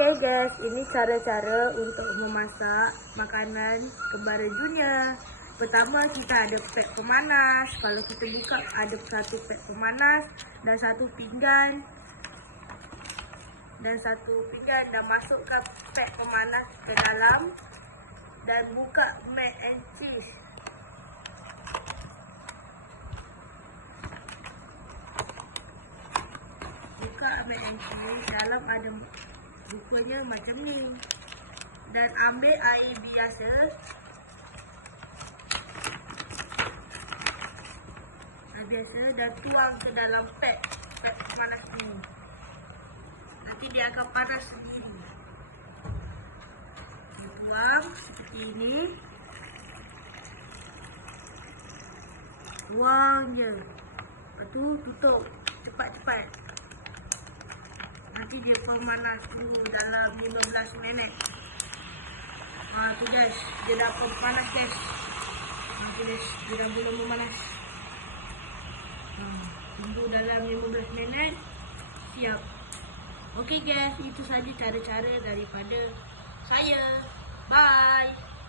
Okay guys, ini cara-cara untuk memasak makanan kembara junior. Pertama, kita ada pek pemanas. Kalau kita buka, ada satu pek pemanas dan satu pinggan. Dan masukkan pek pemanas ke dalam dan buka mac and cheese. Buka mac and cheese, dalam ada rupanya macam ni. Dan ambil air biasa. Dan tuang ke dalam pek panas ni. Nanti dia akan panas sendiri. Tuang seperti ini. Tuang je. Lepas tu tutup cepat-cepat. Nanti dia pemanas dulu dalam 15 minit. Tu guys, dia dah panas guys. Nanti dia dah mula memanas. Tunggu dalam 15 minit. Siap. Okay guys, itu saja cara-cara daripada saya. Bye.